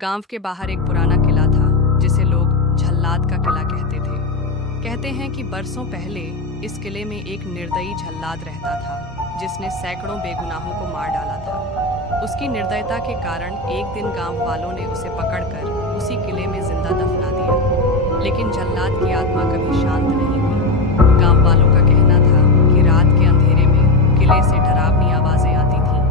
गांव के बाहर एक पुराना किला था जिसे लोग झल्लाद का किला कहते थे। कहते हैं कि बरसों पहले इस किले में एक निर्दयी झल्लाद रहता था जिसने सैकड़ों बेगुनाहों को मार डाला था। उसकी निर्दयता के कारण एक दिन गांव वालों ने उसे पकड़कर उसी किले में जिंदा दफना दिया। लेकिन झल्लाद की आत्मा कभी शांत नहीं हुई। गांव वालों का कहना था कि रात के अंधेरे में किले से डरावनी आवाजें आती थीं,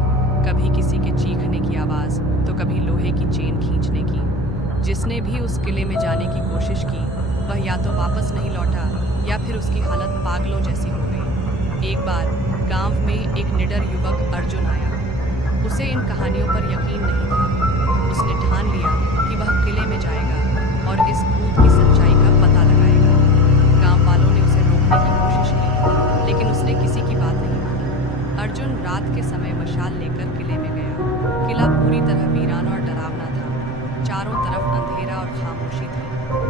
कभी किसी के चीखने की आवाज तो कभी लोहे की चेन खींचने की। जिसने भी उस किले में जाने की कोशिश की वह या तो वापस नहीं लौटा या फिर उसकी हालत पागलों जैसी हो गई। एक बार गांव में एक निडर युवक अर्जुन आया। उसे इन कहानियों पर यकीन नहीं था। उसने ठान लिया कि वह किले में जाएगा और इस भूत की सच्चाई का पता लगाएगा। गांव वालों ने उसे रोकने की कोशिश की लेकिन उसने किसी की बात नहीं मानी। अर्जुन रात के समय मशाल लेकर किले में गया। किला पूरी तरह वीरान और डरावना था। चारों तरफ अंधेरा और खामोशी थी।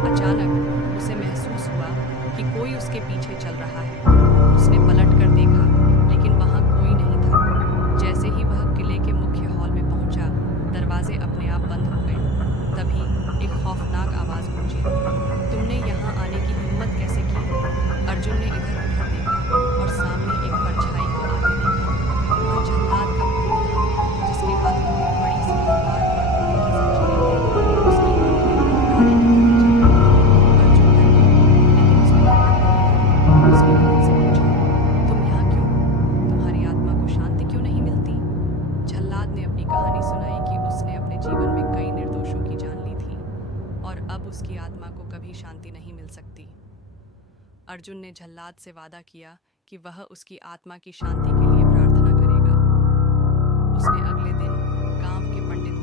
अचानक उसे महसूस हुआ कि कोई उसके पीछे चल रहा है। उसने पलट कर देखा लेकिन वहां कोई नहीं था। जैसे ही वह किले के मुख्य हॉल में पहुंचा, दरवाजे अपने आप बंद हो गए। तभी एक खौफनाक आवाज गूंजी, तुमने यहाँ आने की हिम्मत कैसे की? अर्जुन ने इधर उधर देखा और सामने एक परछाई को आते देखा। वह झल्लाद का भूत था जिसके हाथों में बड़ी सी तलवार और लोहे की जंजीरें थीं। उसकी आंखें काली निकलती चल रही थीं। अर्जुन डर गया लेकिन उसमें हिम्मत नहीं हारी। उसने भूत से पूछा, तुम यहाँ क्यों? तुम्हारी आत्मा को शांति क्यों नहीं मिलती? झल्लाद ने अपनी कहानी सुनाई कि उसने अपने जीवन में कई निर्दोषों की जान ली थी और अब उसकी आत्मा को कभी शांति नहीं मिल सकती। अर्जुन ने झल्लाद से वादा किया कि वह उसकी आत्मा की शांति के लिए प्रार्थना करेगा। उसने अगले दिन गांव के पंडित